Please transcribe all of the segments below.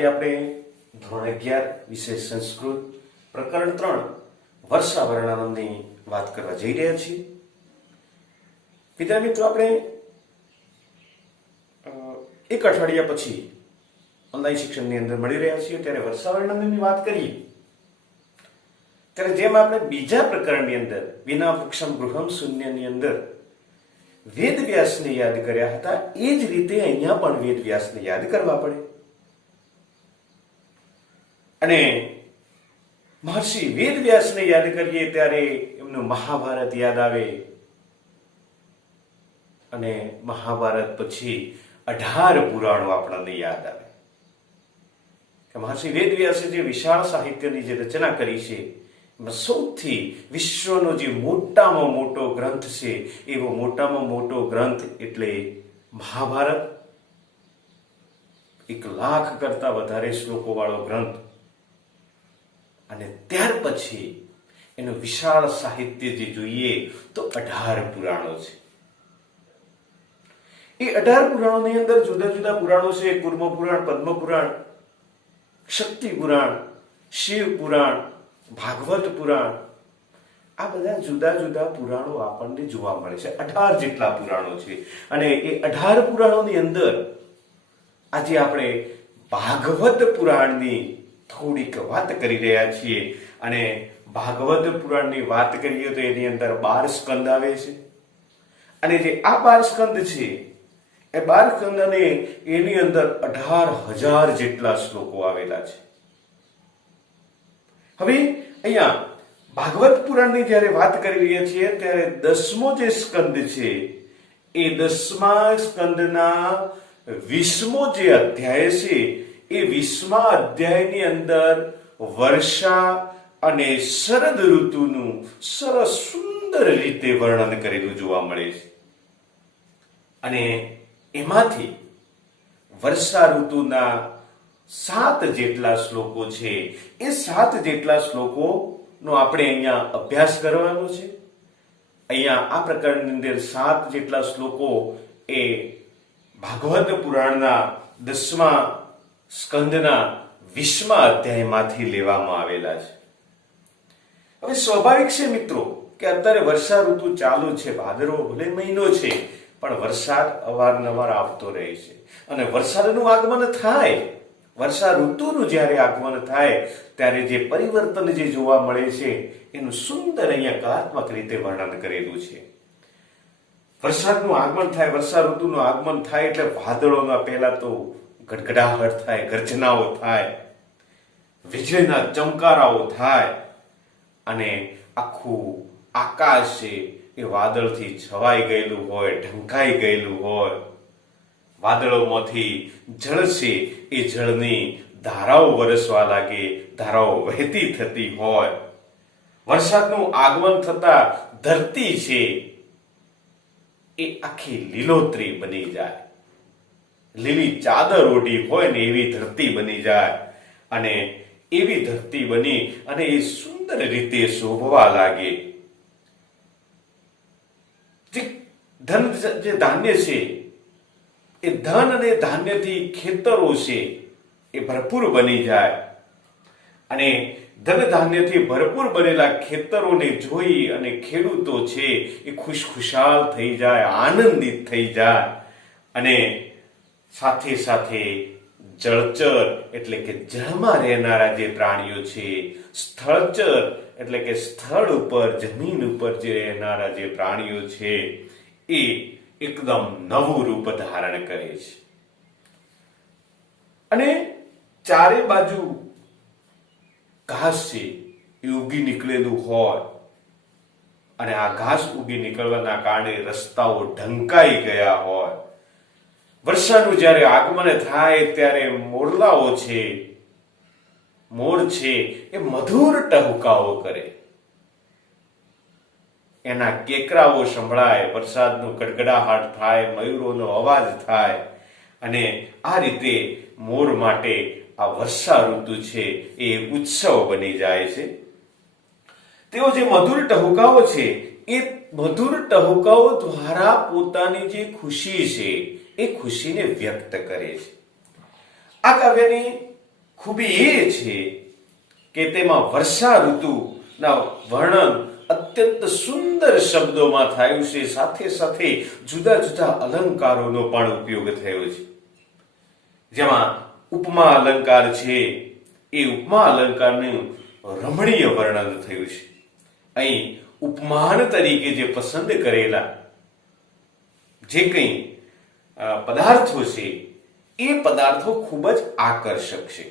આજે આપણે ધોરણ 11 વિષય સંસ્કૃત પ્રકરણ 3 વર્ષાવર્ણનમની વાત કરવા જઈ રહ્યા છીએ. વિદ્યાર્થી મિત્રો, આપણે એક અઠવાડિયા પછી ઓનલાઈન શિક્ષણની અંદર મળી રહ્યા છીએ. ત્યારે વર્ષાવર્ણનની વાત કરીએ ત્યારે જેમ આપણે બીજા પ્રકરણની અંદર વિના વૃક્ષમ ગૃહમ શૂન્યની અંદર વેદવ્યાસને યાદ કર્યા હતા, એ જ રીતે અહીંયા પણ વેદવ્યાસને યાદ કરવા પડે. અને મહર્ષિ વેદવ્યાસને યાદ કરીએ ત્યારે એમનું મહાભારત યાદ આવે. અને મહાભારત પછી 18 પુરાણો આપણને યાદ આવે કે મહર્ષિ વેદવ્યાસે જે વિશાળ સાહિત્યની જે રચના કરી છે, એમાં સૌથી વિશ્વનો જે મોટામાં મોટો ગ્રંથ છે, એવો મોટામાં મોટો ગ્રંથ એટલે મહાભારત. 1,00,000 કરતા વધારે શ્લોકો વાળો ગ્રંથ. અને ત્યાર પછી એનું વિશાળ સાહિત્ય જે જોઈએ તો 18 પુરાણો છે. એ 18 પુરાણોની અંદર જુદા જુદા પુરાણો છે. કુર્મ પુરાણ, પદ્મ પુરાણ, શક્તિ પુરાણ, શિવ પુરાણ, ભાગવત પુરાણ, આ બધા જુદા જુદા પુરાણો આપણને જોવા મળે છે. 18 જેટલા પુરાણો છે. અને એ 18 પુરાણોની અંદર આજે આપણે ભાગવત પુરાણની થોડીક વાત કરી રહ્યા છીએ. અને ભાગવત પુરાણની વાત કરીએ તો એની અંદર 12 સ્કંદ આવે છે. અને જે આ 12 સ્કંદ છે, એ 12 સ્કંદ અને એની અંદર 18,000 જેટલા શ્લોકો આવેલા છે. હવે અહીંયા ભાગવત પુરાણની જ્યારે વાત કરી રહ્યા છીએ ત્યારે 10મો જે સ્કંદ છે, એ 10મા સ્કંદના 20મો જે અધ્યાય છે, એ 20મા અધ્યાયની અંદર વર્ષા અને શરદ ઋતુનું સરસ સુંદર રીતે વર્ણન કરેલું જોવા મળે છે. અને એમાંથી વર્ષા ઋતુના 7 જેટલા શ્લોકો છે, એ 7 જેટલા શ્લોકોનો આપણે અહીંયા અભ્યાસ કરવાનો છે. અહીંયા આ પ્રકરણની અંદર 7 જેટલા શ્લોકો એ ભાગવત પુરાણના 10મા સ્કંદના 20મા અધ્યાયમાંથી લેવામાં આવેલા છે. હવે સ્વાભાવિક છે મિત્રો કે અત્યારે વર્ષા ઋતુ ચાલુ છે. ભાદરવો ભલે મહિનો છે, પણ વરસાદ અવારનવાર આવતો રહે છે. અને વરસાદનું આગમન થાય, વર્ષા ઋતુનું જ્યારે આગમન થાય ત્યારે જે પરિવર્તન જે જોવા મળે છે, એનું સુંદર અહીંયા કલાત્મક રીતે વર્ણન કરેલું છે. વરસાદનું આગમન થાય, વર્ષા ઋતુનું આગમન થાય એટલે વાદળોના પહેલા તો ગડગડાહટ થાય, ગર્જનાઓ થાય, વીજળીના ચમકારાઓ થાય, અને આખું આકાશ છે એ વાદળથી છવાઈ ગયેલું હોય, ઢંકાઈ ગયેલું હોય. વાદળોમાંથી જળ છે એ જળની ધારાઓ વરસવા લાગે, ધારાઓ વહેતી થતી હોય. વરસાદનું આગમન થતા ધરતી છે એ આખી લીલોતરી બની જાય, લીલી ચાદર ઓઢી હોય ને એવી ધરતી બની જાય. અને એવી ધરતી બની અને એ સુંદર રીતે શોભવા લાગે. જે ધાન્ય છે, એ ધન અને ધાન્યથી ખેતરો છે એ ભરપૂર બની જાય. અને ધન ધાન્યથી ભરપૂર બનેલા ખેતરોને જોઈ અને ખેડૂતો છે એ ખુશખુશાલ થઈ જાય, આનંદિત થઈ જાય. અને સાથે સાથે જળચર એટલે કે જળમાં રહેનારા જે પ્રાણીઓ છે, સ્થળચર એટલે કે સ્થળ ઉપર, જમીન ઉપર જે રહેનારા જે પ્રાણીઓ છે, એ એકદમ નવું રૂપ ધારણ કરે છે. અને ચારે બાજુ ઘાસ છે એ ઉગી નીકળેલું હોય. અને આ ઘાસ ઉગી નીકળવાના કારણે રસ્તાઓ ઢંકાઈ ગયા હોય. વર્ષાનું જ્યારે આગમન થાય ત્યારે મોરલાઓ છે, મોર છે, એ મધુર ટહુકાઓ કરે, એના કેકરાઓ સંભળાય, વરસાદનું ગડગડાહટ થાય, મયુરોનો અવાજ થાય. અને આ રીતે મોર માટે આ વર્ષા ઋતુ છે એ ઉત્સવ બની જાય છે. તેઓ જે મધુર ટહુકાઓ છે, એ મધુર ટહુકાઓ દ્વારા પોતાની જે ખુશી છે એ ખુશીને વ્યક્ત કરે છે. આ કાવ્યની ખૂબી એ છે કે તેમાં વર્ષા ઋતુના વર્ણન અત્યંત સુંદર શબ્દોમાં થયું છે, સાથે સાથે જુદા જુદા અલંકારોનો પણ ઉપયોગ થયો છે. જેમાં ઉપમા અલંકાર છે, એ ઉપમા અલંકારનું રમણીય વર્ણન થયું છે. અહીં ઉપમાન તરીકે જે પસંદ કરેલા જે કંઈ પદાર્થો છે એ પદાર્થો ખૂબ જ આકર્ષક છે.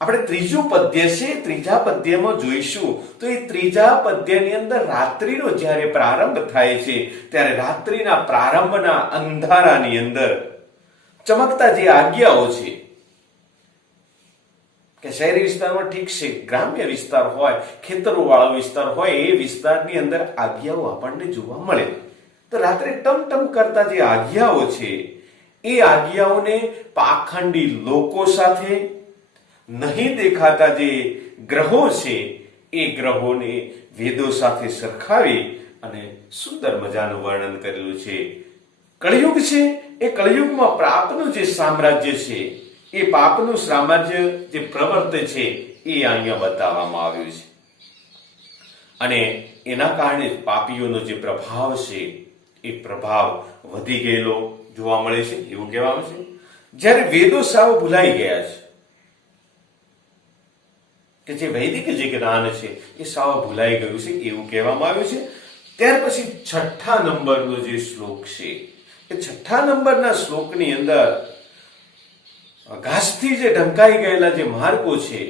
આપણે ત્રીજું પદ્ય છે, ત્રીજા પદ્યમાં જોઈશું તો એ ત્રીજા પદ્યની અંદર રાત્રિનો જ્યારે પ્રારંભ થાય છે ત્યારે રાત્રિના પ્રારંભના અંધારાની અંદર ચમકતા જે આજ્ઞાઓ છે કે શહેરી વિસ્તારમાં ઠીક છે, ગ્રામ્ય વિસ્તાર હોય, ખેતરો વાળો વિસ્તાર હોય, એ વિસ્તારની અંદર આજ્ઞાઓ આપણને જોવા મળે. તો રાત્રે ટમટમ કરતા જે આજ્ઞાઓ છે એ આજ્ઞાઓને પાખંડી લોકો સાથે, નહીં દેખાતા જે ગ્રહો છે એ ગ્રહોને વેદો સાથે સરખાવી અને સુંદર મજાનું વર્ણન કરેલું છે. કળિયુગ છે, એ કળિયુગમાં પાપનું જે સામ્રાજ્ય છે, એ પાપનું સામ્રાજ્ય જે પ્રવર્તે છે એ અહીંયા બતાવવામાં આવ્યું છે. અને એના કારણે પાપીઓનો જે પ્રભાવ છે એ પ્રભાવ વધી ગયેલો જોવા મળે છે, એવું કહેવામાં છે. જ્યારે વેદો સાવ ભૂલાઈ ગયા છે, કે જે વૈદિક જે જ્ઞાન છે એ સાવ ભૂલાઈ ગયું છે, એવું કહેવામાં આવ્યું છે. ત્યાર પછી 6 નંબરનો જે શ્લોક છે, એ 6 નંબરના શ્લોકની અંદર ઘાસથી જે ઢંકાઈ ગયેલા જે માર્ગો છે,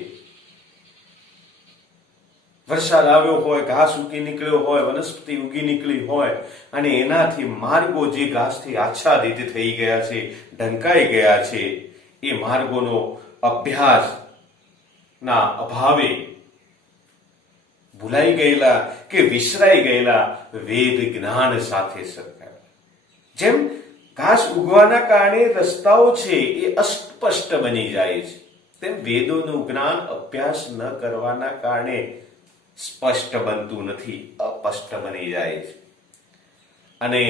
વરસાદ આવ્યો હોય, ઘાસ ઉગી નીકળ્યો હોય, વનસ્પતિ ઉગી નીકળી હોય અને એનાથી માર્ગો જે ઘાસથી આચ્છાદિત થઈ ગયા છે, ઢંકાઈ ગયા છે, એ માર્ગોનો અભ્યાસ ના અભાવે ભૂલાઈ ગયેલા કે વિસરાઈ ગયેલા વેદ જ્ઞાન સાથે સરખાવ્યા. જેમ ઘાસ ઉગવાના કારણે રસ્તાઓ છે એ અસ્પષ્ટ બની જાય છે, તેમ વેદોનું જ્ઞાન અભ્યાસ ન કરવાના કારણે સ્પષ્ટ બનતું નથી, અસ્પષ્ટ બની જાય છે. અને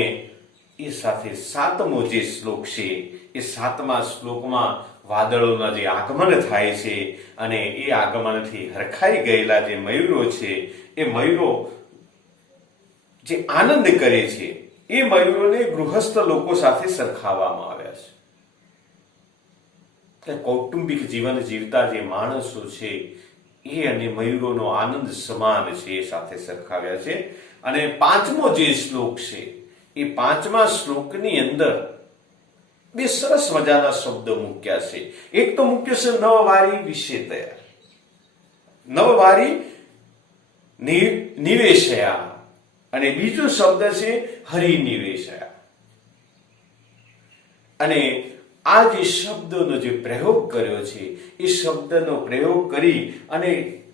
એ સાથે 7મો જે શ્લોક છે, એ 7મા શ્લોકમાં વાદળોના જે આગમન થાય છે અને એ આગમનથી હરખાઈ ગયેલા જે મયુરો છે, એ મયુરો જે આનંદ કરે છે, એ મયુરોને ગૃહસ્થ લોકો સાથે સરખાવવામાં આવ્યા છે. કૌટુંબિક જીવન જીવતા જે માણસો છે એ અને મયુરોનો આનંદ સમાન છે, એ સાથે સરખાવ્યા છે. અને 5મો જે શ્લોક છે, એ 5મા શ્લોકની અંદર બે સરસ મજાના શબ્દો મૂક્યા છે. એક તો મૂક્યો છે નવવારી વિષેતયા, નવવારી નિવેશયા, અને બીજો શબ્દ છે હરિનિવેશયા. અને આ જે શબ્દોનો જે પ્રયોગ કર્યો છે, એ શબ્દનો પ્રયોગ કરી અને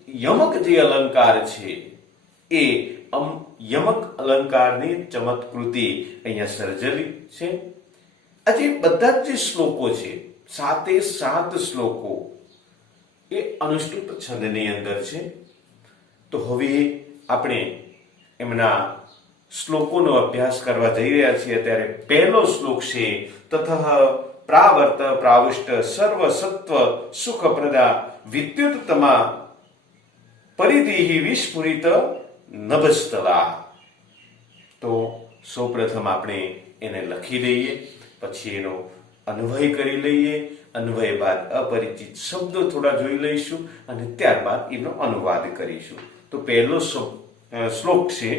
યમક જે અલંકાર છે એ યમક અલંકારની ચમત્કૃતિ અહીંયા સર્જેલી છે. આજે બધા જ જે શ્લોકો છે, 7 શ્લોકો એ અનુષ્ટુપ છંદની અંદર છે. તો હવે આપણે એમના શ્લોકોનો અભ્યાસ કરવા જઈ રહ્યા છીએ. ત્યારે પહેલો શ્લોક છે તતઃ પ્રાવર્ત પ્રાવિષ્ટ સર્વ સત્વ સુખપ્રદા વિદ્યુતતમા પરિધિ વિસ્ફુરિત નભસ્તલા. તો સૌપ્રથમ આપણે એને લખી દઈએ, પછી એનો અન્વય કરી લઈએ. અન્વય બાદ અપરિચિત શબ્દો થોડા જોઈ લઈશું અને ત્યારબાદ એનો અનુવાદ કરીશું. તો પહેલો શ્લોક છે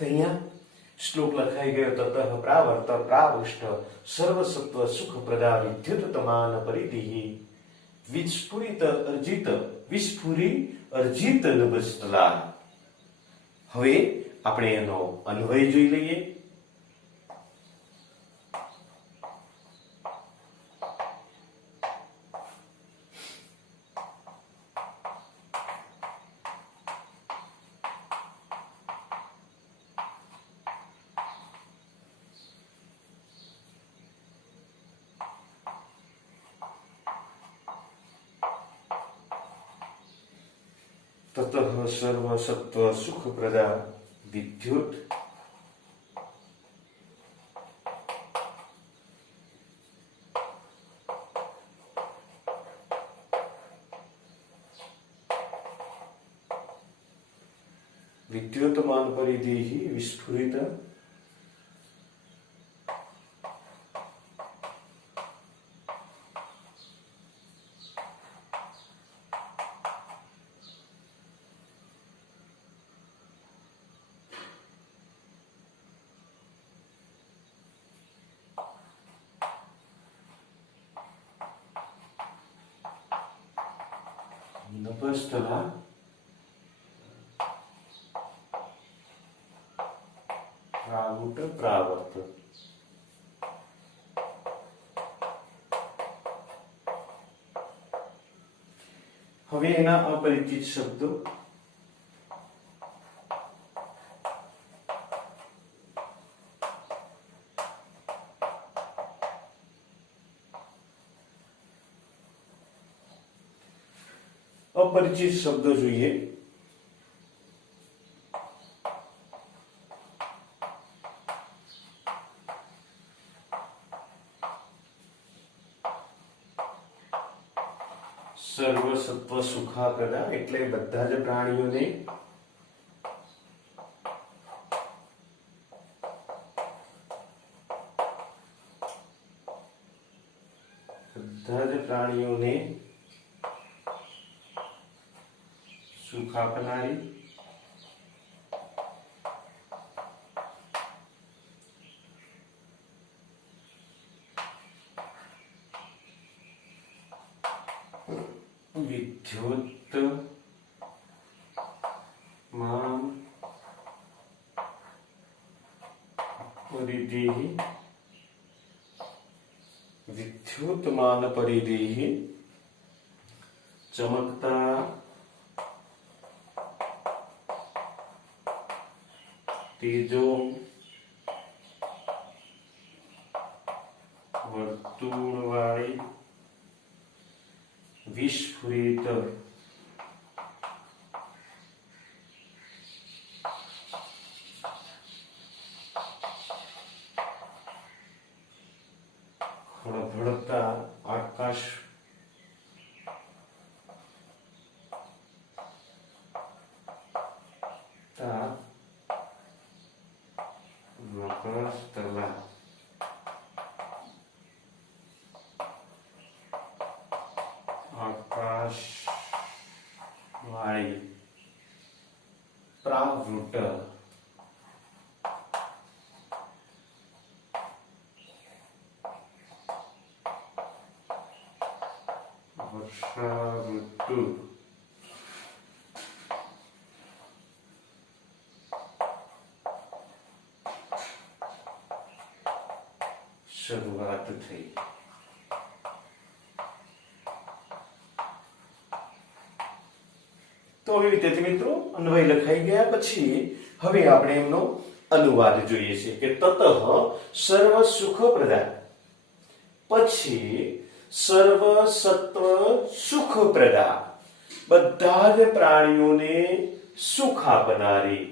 તો અહીંયા શ્લોક લખાઈ ગયો તતઃ પ્રાવર્ત પ્રાવૃષ્ટ સર્વસત્વ સુખ પ્રદા વિદ્યુત તમાન પરિધિ વિસ્ફુરી અર્જિત નભસ્તલા. હવે આપણે એનો અન્વય જોઈ લઈએ. ततः सर्व सत्व सुख प्रदा विद्युत विद्युतमान परिधि विस्फुरित નભસ્તલા પ્રાવુટ પ્રાવર્ત. હવે એના અપરિચિત શબ્દો. अपरिचित शब्द જોઈએ. સર્વસત્વ સુખાપ્રદા એટલે બધા જ પ્રાણીઓને સુખ આપનારી विद्युत मान परिधि विद्युतमान परिधि चमकता तेजो वर्तुळवाળી विस्फुरित खड़भड़ता आकाश नभस्तला आकाश वाली प्रावृत वर्षा ऋतु શરૂઆત થઈ. તો હવે વિદ્યાર્થી મિત્રો અન્વય લખાઈ ગયા પછી હવે આપણે એમનો અનુવાદ જોઈએ છે કે તતઃ સર્વ સુખ પ્રદા પછી સર્વ સત્વ સુખ પ્રદા બધા જ પ્રાણીઓને સુખ આપનારી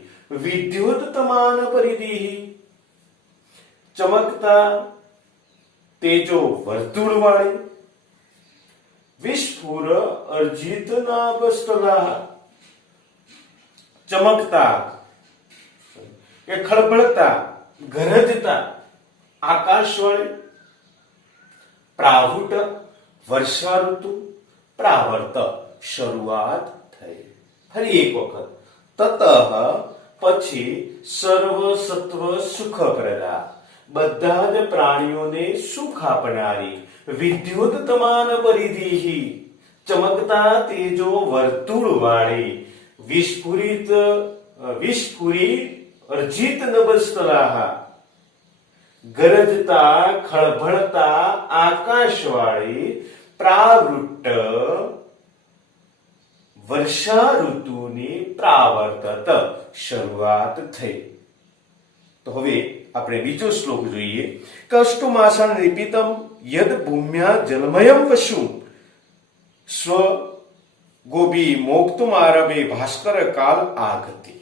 વિદ્યુત તમાન પરિધિ ચમકતા तेजो वर्तुळवाળી विस्फुर अर्जित नाभस्तला चमकता કે ખળભળતા ગરજતા આકાશવાળી પ્રાવુટ વર્ષા ઋતુ પ્રાવર્ત શરૂઆત થઈ. ફરી એક વખત તતઃ પછી સર્વ સત્વ સુખપ્રદા, બધા જ પ્રાણીઓને સુખ આપનારી, વિદ્યુતતમાન પરિધિ, ચમકતા તેજો વર્તુળ વાળી, વિસ્ફુરી અર્જિત નભસ્થલાહ, ગરજતા ખળભળતા આકાશવાળી, પ્રાવૃટ્ટ વર્ષા ઋતુની પ્રાવર્તત શરૂઆત થઈ. તો હવે આપણે બીજો શ્લોક જોઈએ. કષ્ટુમાસા નિપિતમ યદ ભૂમ્યા જલમયમ પશુ સ્વ ગોબી મોક્તુમ આરભે ભાસ્કર કાલ આગતિ.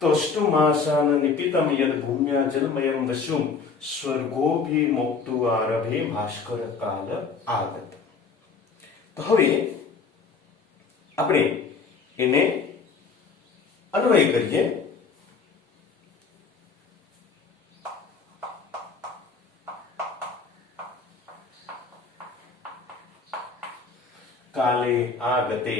તષ્ટુમાસાન નિપિતમ યદ ભૂમ્યા જલમયમ વસુમ સ્વર્ગોભી મોક્તુ આરભે ભાસ્કર કાલ આગત. તો હવે આપણે એને અન્વય કરીએ. કાલે આગતે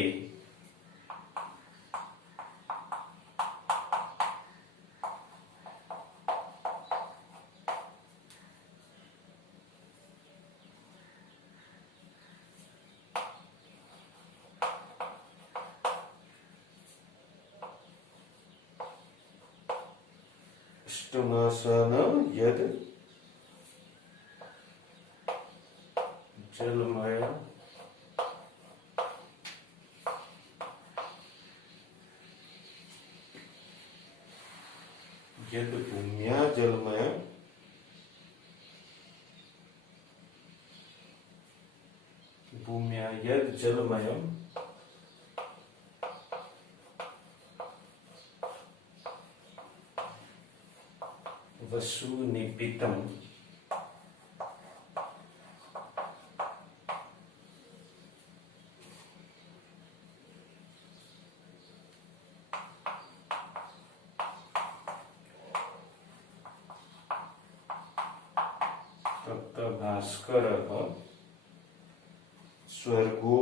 અષ્ટમાસન યદ જલમય યદ ભૂમ્યા જલમય ભૂમ્યા યદ જલમયમ વસુ નિપિતમ તત ભાસ્કર સ્વર્ગો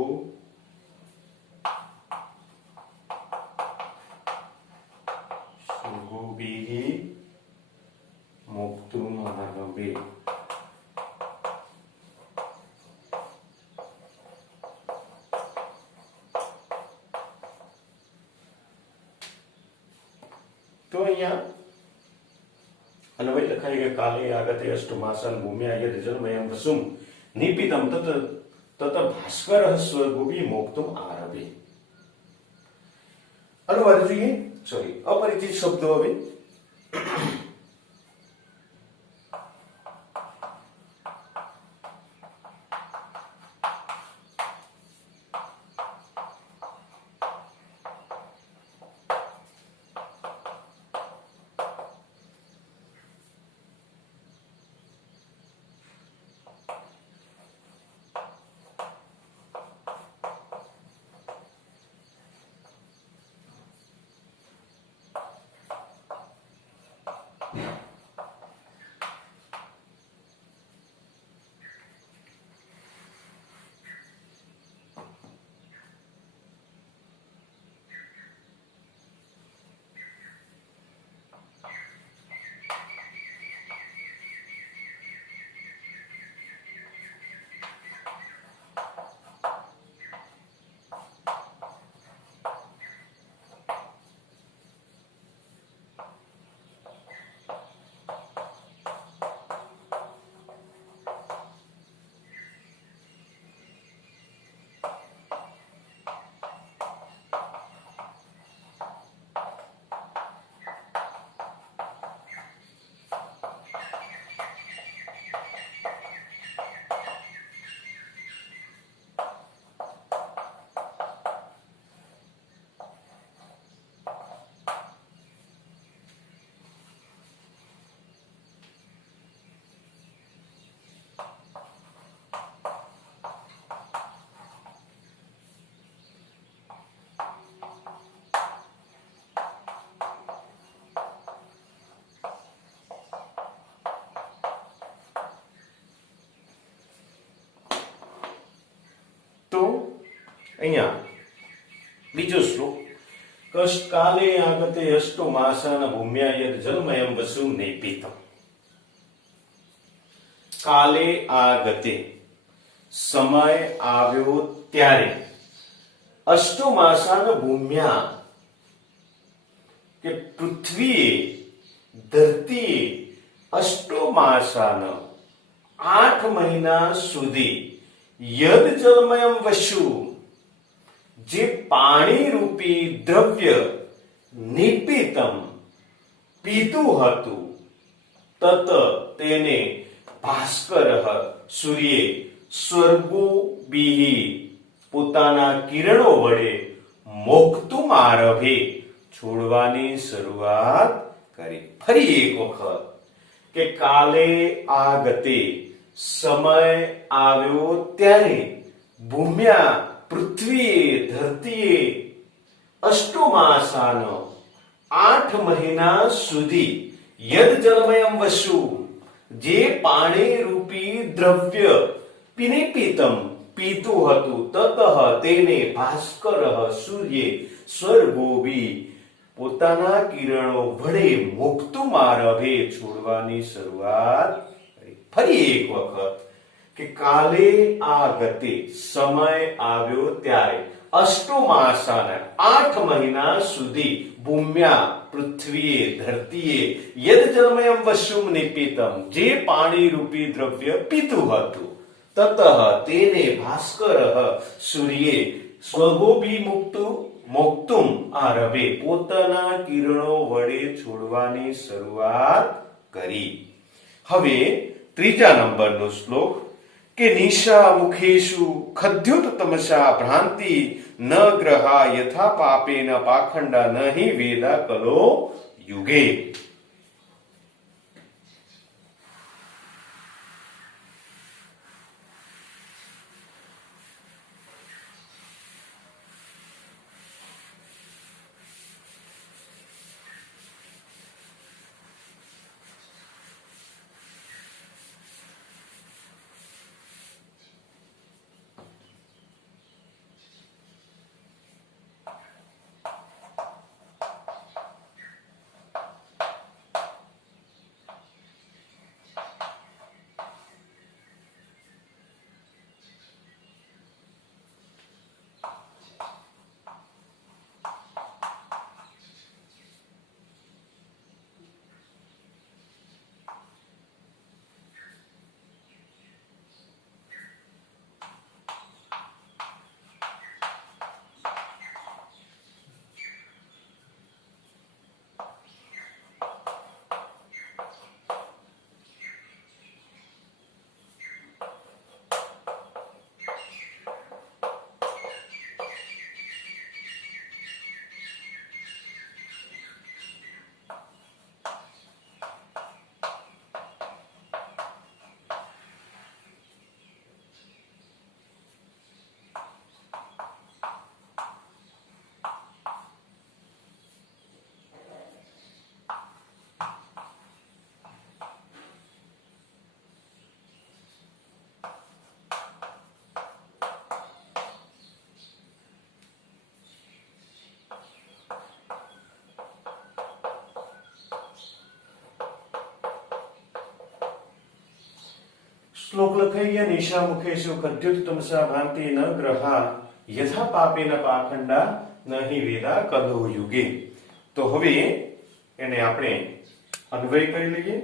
સ્વર્ગોભિઃ મોક્તુમ આરભે. તો અહીંયા અન્વય લખાય કે કાલે આગતે અષ્ટમાસન ભૂમ્યા યદ જલમયમ વસુમ નિપિતમ તત तत भास्कर स्वर्गोपि मोक्तुम आरभे. અનુવાદ જોઈએ. સોરી, અપરિચિત શબ્દો હવે. તો અહીંયા બીજો શ્લોક. કષ્ટકાલે આગતે અષ્ટો માસાન ભૂમ્યા યદ જલમયમ વસુ નૈપિતમ. કાલે આગતે સમય આવ્યો ત્યારે અષ્ટો માસાન ભૂમ્યા કે પૃથ્વીએ ધરતીએ અષ્ટો માસાન 8 મહિના સુધી યદ જલમયમ વસુ જે પાણી રૂપી દ્રવ્ય નિપિતમ પીતું હતું તત તેને ભાસ્કર સૂર્યે સ્વર્ગોભિઃ પોતાના કિરણો વડે મોક્તુમ આરભે છોડવાની શરૂઆત કરી. ફરી એક વખત કે કાલે આગતે સમય આવ્યો ત્યારે ભૂમ્યા પૃથ્વીએ ધરતીએ અષ્ટો માસાન 8 મહિના સુધી યદ જલમયમ વસુ જે પાણી રૂપી દ્રવ્ય પિનિપિતમ પીતું હતું તતઃ તેને ભાસ્કર સૂર્ય સ્વર્ગોભિઃ પોતાના કિરણો વડે મોક્તુમ આરભે છોડવાની શરૂઆત કરી. ફરી એક વખત કે કાલે આગતે સમય આવ્યો ત્યારે અષ્ટો માસાના 8 મહિના સુધી ભૂમ્યા પૃથ્વીએ ધરતીએ યદ જલમયમ વસુમ નિપિતમ જે પાણી રૂપી દ્રવ્ય પીતું હતું તતઃ તેને ભાસ્કર સૂર્યે સ્વગોભિઃ મોક્તુમ આરભે પોતાના કિરણો વડે છોડવાની શરૂઆત કરી. હવે ત્રીજા નંબરનો શ્લોક કે નિશા મુખેશુ ખદ્યુત તમસા ભ્રાંતિ ન ગ્રહા યથા પાપેન પાખંડા નહિ વેદા કલો યુગે. શ્લોક લખાઈ ગયા. નિશા મુખેશુ કદ્યુત તમસા ભાંતિ ન ગ્રહા યથા પાપેન પાખંડા નહિ વેદા કલો યુગે. તો હવે એને આપણે અન્વય કરી લઈએ.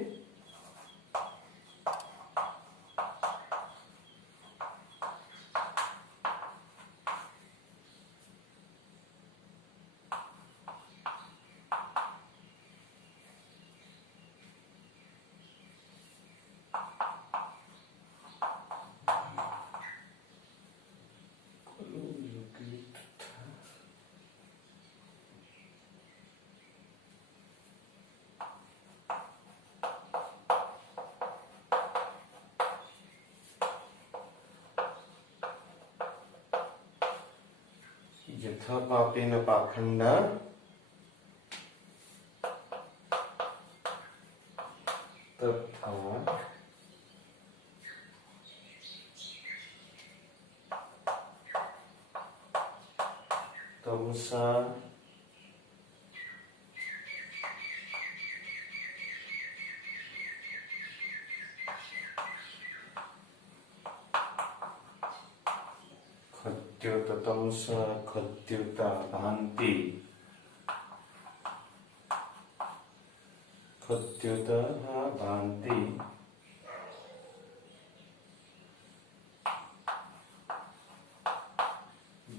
यथा पापेन पाखंडा तथा तमसा खद्योत तमसा खद्योता भांति खद्योता भांति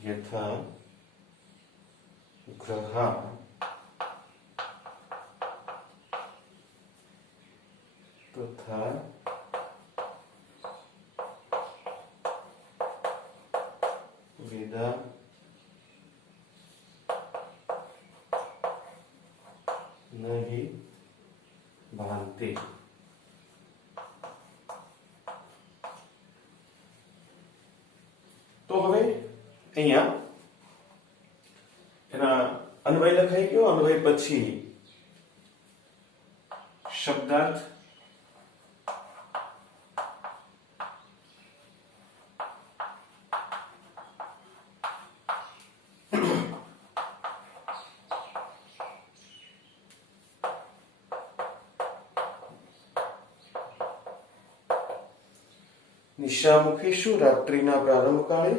यथा ग्रहा तथा वेदा नहीं भांति. तो હવે અહીંયા એના અન્વય લખાઈ ગયો. અન્વય પછી શબ્દાર્થ. નિશામુખેશુ રાત્રિના પ્રારંભ કાળે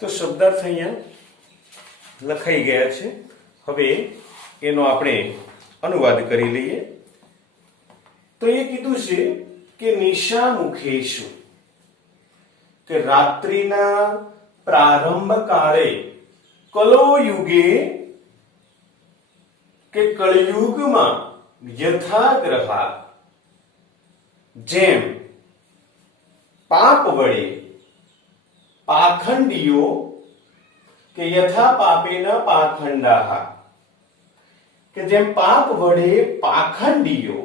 તો શબ્દાર્થ અહીંયા લખાઈ ગયા છે. હવે એનો આપણે અનુવાદ કરી લઈએ. તો એ કીધું છે કે નિશા મુખેશુ, કે રાત્રિના પ્રારંભ કાળે કલો યુગે કે કળયુગમાં યથાગ્રહા જેમ પાપ વડે પાખંડીઓ કે યથા પાપેન પાખંડાહ, કે જેમ પાપ વડે પાખંડીઓ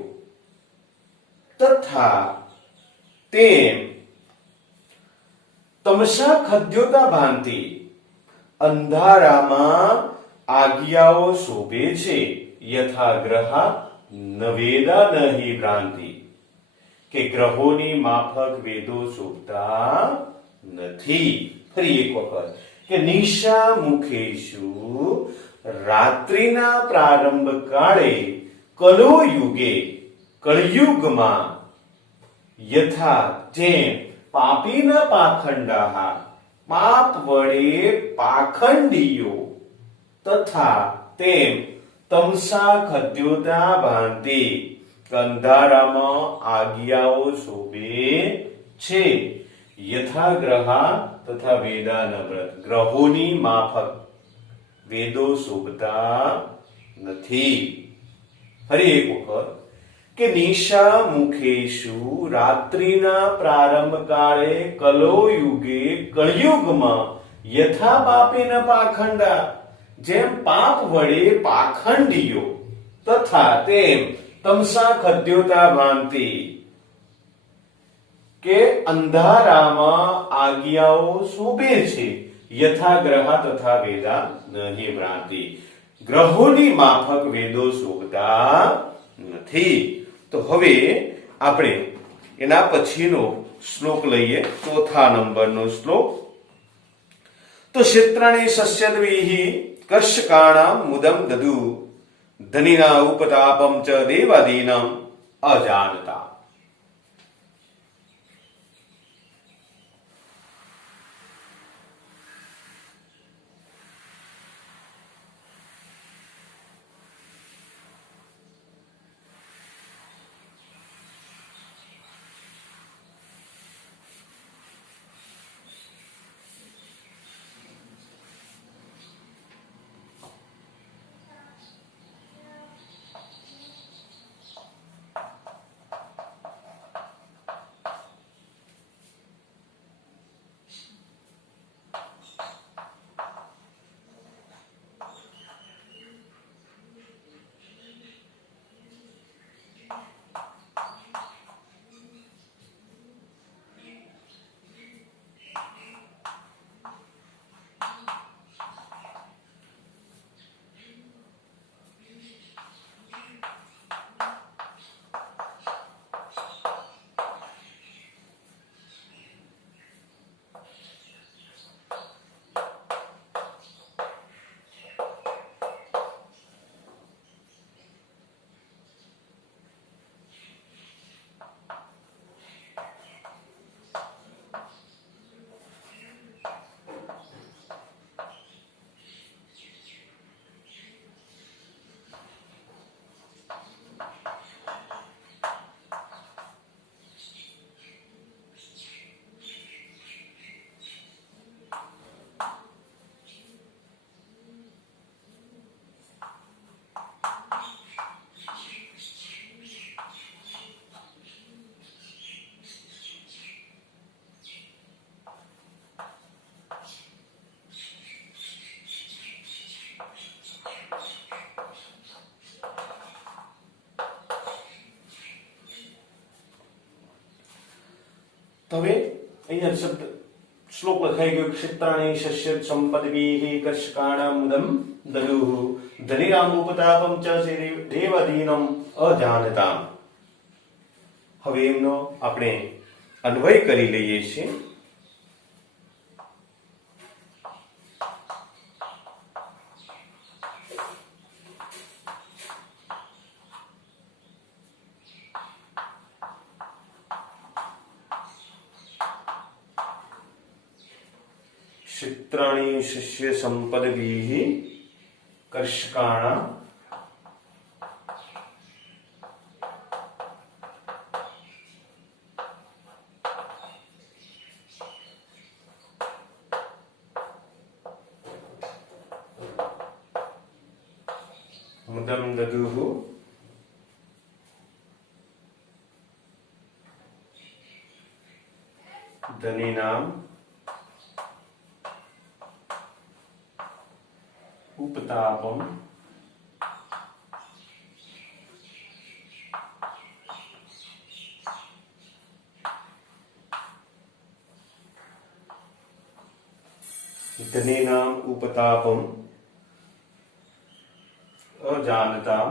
તથા તેમ તમસા ખદ્યોતા ભાંતિ, અંધારામાં આજ્ઞાઓ શોભે છે, યથા ગ્રહા નવેદા નહિ ભ્રાંતિ, કે ગ્રહોની માફક વેદો શોભતા નથી. ફરી એક વખત કે નિશા મુખેશુ, રાત્રિના પ્રારંભ કાળે, કલો યુગે કળયુગમાં, યથા જેમ પાપીના પાખંડાહ, પાપ વડે પાખંડીઓ તથા તેમ તમસા ખદ્યોતા ભાંતિ, અંધારામાં આજ્ઞાઓ શોભે છે, યથા ગ્રહા તથા વેદા ન વ્રત, ગ્રહોની માફક વેદો શોભતા નથી. ફરી એક વખત કે નિશા મુખેશુ, રાત્રિના પ્રારંભ કાળે, કલો યુગે કળયુગમાં, યથા પાપેન પાખંડા, જેમ પાપ વડે પાખંડીઓ તથા તેમ તમસા ખદ્યોતા ભાંતિ, કે અંધારામાં આજ્ઞાઓ શોભે છે, યથા ગ્રહા તથા વેદા નહિ ભ્રાંતિ, ગ્રહોની માફક વેદો શોભતા નથી. તો હવે આપણે એના પછીનો શ્લોક લઈએ, ચોથા નંબરનો શ્લોક. તો ક્ષેત્રાણી સસ્યદ્વીહ કર્ષકાણામ મુદમ દદુ, ધનિના ઉપતાપમ ચ દેવાદીનામ અજાનતા. તો હવે અહીંયા શબ્દ શ્લોક લખાઈ ગયો. ક્ષેત્રાણી શસ્ય સંપદભીઃ કર્ષકાણામ મુદમ દદુઃ, ધનિનામ ઉપતાપમ ચ દેવાદીનામ અજાનતામ. હવે એમનો આપણે અન્વય કરી લઈએ છીએ. ક્ષેત્રાણી શસ્ય સંપદભીઃ કર્ષકાણામ મુદમ દદુઃ, ધનિનામ ઉપતાપમ ધનેનામ ઉપતાપમ અજાનતામ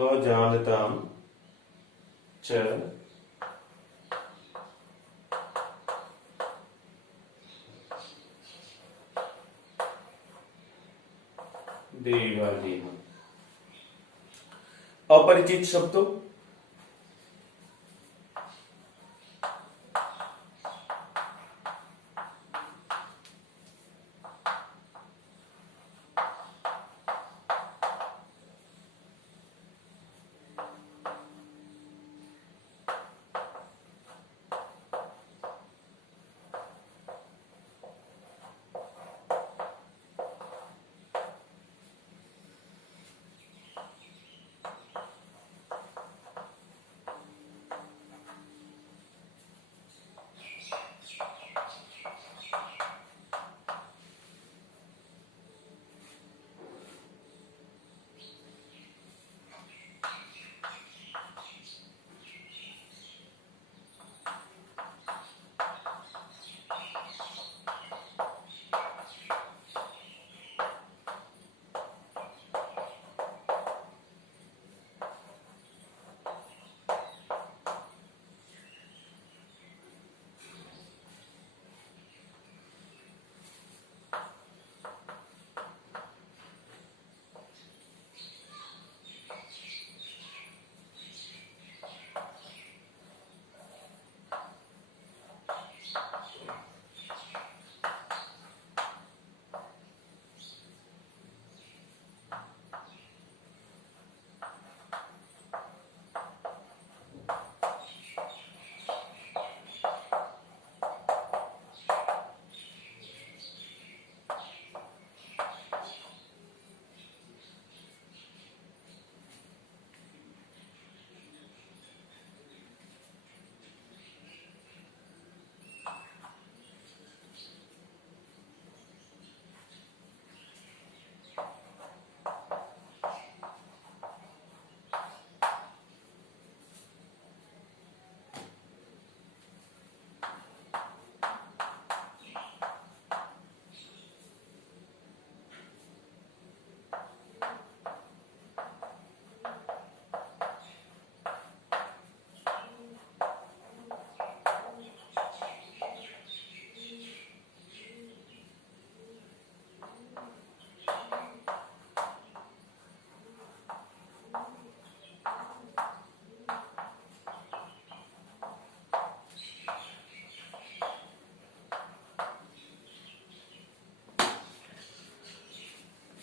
અજાનતામ ચ દેવાદેવ. અપરિચિત શબ્દો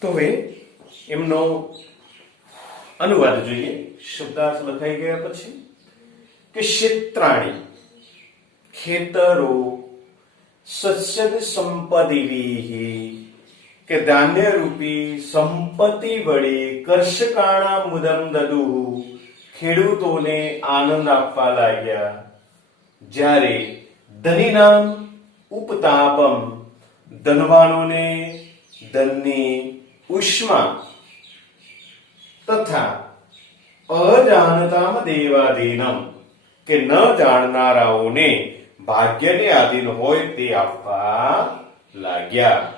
તો હવે એમનો અનુવાદ જોઈએ. શબ્દાર્થ લખાઈ ગયા પછી કે ક્ષેત્રાણી ખેતરો સસ્યદ સંપદિવી કે ધાન્ય રૂપી સંપત્તિ વડે કર્ષકાણા મુદમ દદુ ખેડૂતોને આનંદ આપવા લાગ્યા. જ્યારે ધનીનામ ઉપતાપમ ધનવાનોને ધનની ઉષ્મા તથા અજાનતામ દેવાધીનમ કે ન જાણનારાઓને ભાગ્યને આધીન હોય તે આપવા લાગ્યા.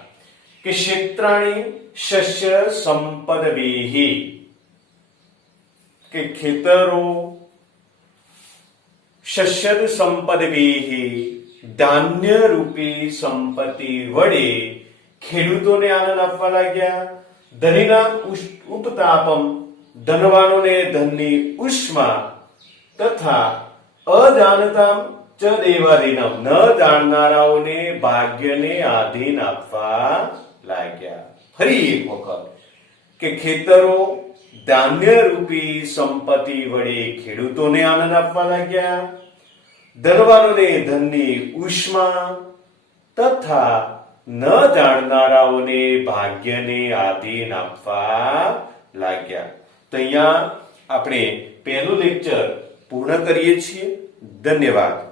કે ક્ષેત્રાણી શસ્ય સંપદભિઃ કે ખેતરો શસ્યદ સંપદભિઃ ધાન્ય રૂપી સંપત્તિ વડે ખેડૂતોને આનંદ આપવા લાગ્યા. ધનીનામ ઉપતાપમ ધનવાનોને ધનની ઉષ્મા તથા અજાનતામ ચ દેવાધીનમ ન જાણનારાઓને ભાગ્યને આધીન આપવા લાગ્યા. ફરી એક વખત કે ખેતરો ધાન્ય રૂપી સંપત્તિ વડે ખેડૂતોને આનંદ આપવા લાગ્યા. ધનવાનોને ધનની ઉષ્મા તથા ન જાણનારાઓને ભાગ્યને આધીન આપવા લાગ્યા. તો અહીંયા આપણે પહેલું લેક્ચર પૂર્ણ કરીએ છીએ. ધન્યવાદ.